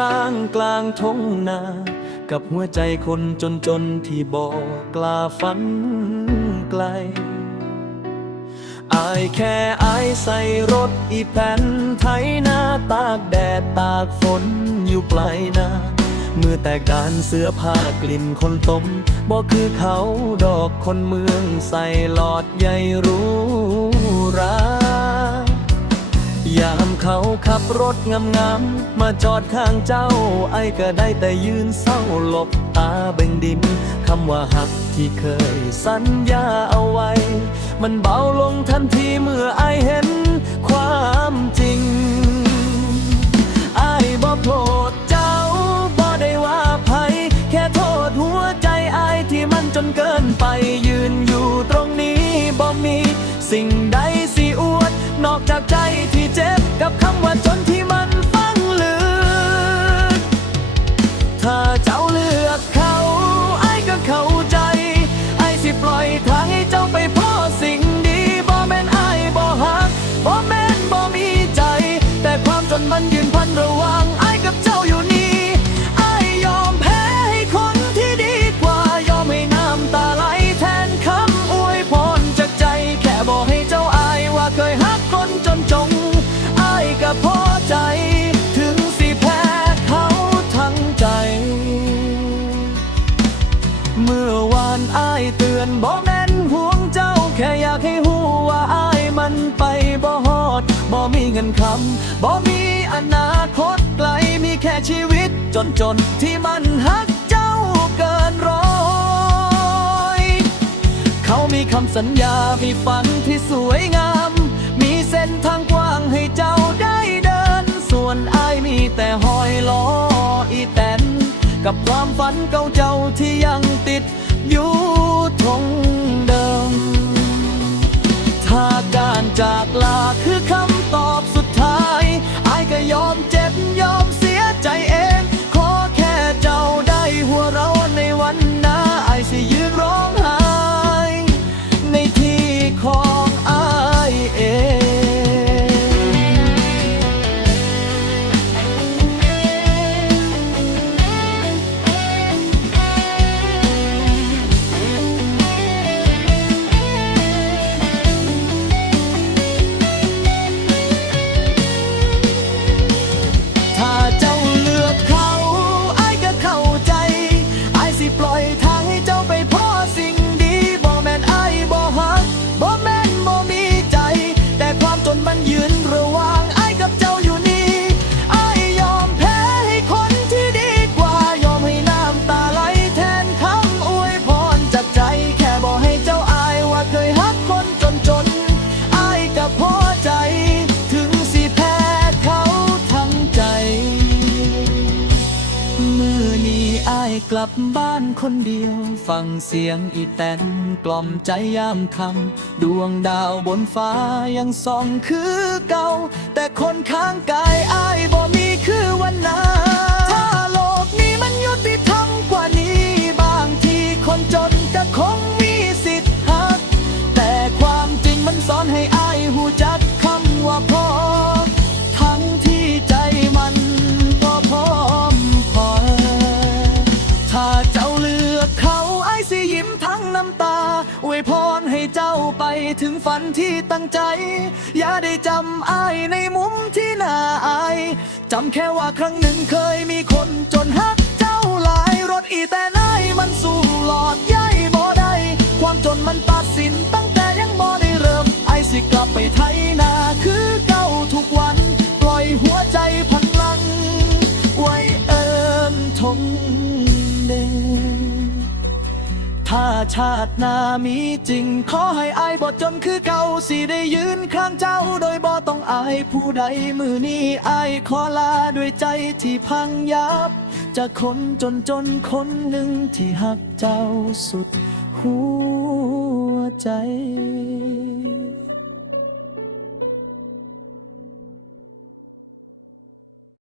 ครางกลางทงนา กับหัวใจคนจนจนที่บอกกล้าฝันไกล อายแค่อายใส่รถอีแผ่นไทยนาตากแดดตากฝนอยู่ปลายนาเมื่อแตกดานเสื้อผ้ากลิ่นคนตมบอกคือเขาดอกคนเมืองใส่หลอดใยรู้รา ยามเขาขับรถงามๆมาจอดข้างเจ้า ไอ้ก็ได้แต่ยืนเศร้าหลบตาเบ่งดินคำว่าหักที่เคยสัญญาเอาไว้ มันเบาลงทันทีเมื่อไอเห็นความจริงไอ้ายบ่โทษเจ้าบ่ได้ว่าไผแค่โทษหัวใจไอ้ที่มันจนเกินไปยืนอยู่ตรงนี้บ่มี สิ่งใดสิอวด นอกจากใจที่ กับคำว่าจนที่มัน งินคำบ่มีอนาคตไกลมีแค่ชีวิต จนจนที่มันฮักเจ้าเกินร้อยเขามีคำสัญญา มีฝันที่สวยงาม มีเส้นทางกว้างให้เจ้าได้เดิน ส่วนอายมีแต่หอยล้ออีแตนกับความฝันเก่าเจ้าที่ยังติด คนเดียว ฟังเสียงอีแตนกล่อมใจยามคำดวงดาวบนฟ้ายังส่องคือเก่า แต่คนข้างกายอายบ่มี เลือกเขาไอ้สิยิ้มทั้งน้ำตาอวยพรให้เจ้าไปถึงฝันที่ตั้งใจ อย่าได้จำไอ้ายในมุมที่น่าอายจำแค่ว่าครั้งหนึ่งเคยมีคนจนฮักเจ้าหลายรถอีแต่นายมันสู้หลอดย่ายบ่ได้ความจนมันตัดสินตั้งแต่ยังบ่ได้เริ่ม ไอ้สิกลับไปไทยนาคือเก่าทุกวัน ปล่อยหัวใจพลัง ไว้เอินทงเดง ถ้าชาติหน้ามีจริง ขอให้อายบทจนคือเก่าสิได้ยืนข้างเจ้าโดยบ่ต้องอายผู้ใดมือนี้อายขอลาด้วยใจที่พังยับ จะคนจนจนคนหนึ่งที่หักเจ้าสุดหัวใจ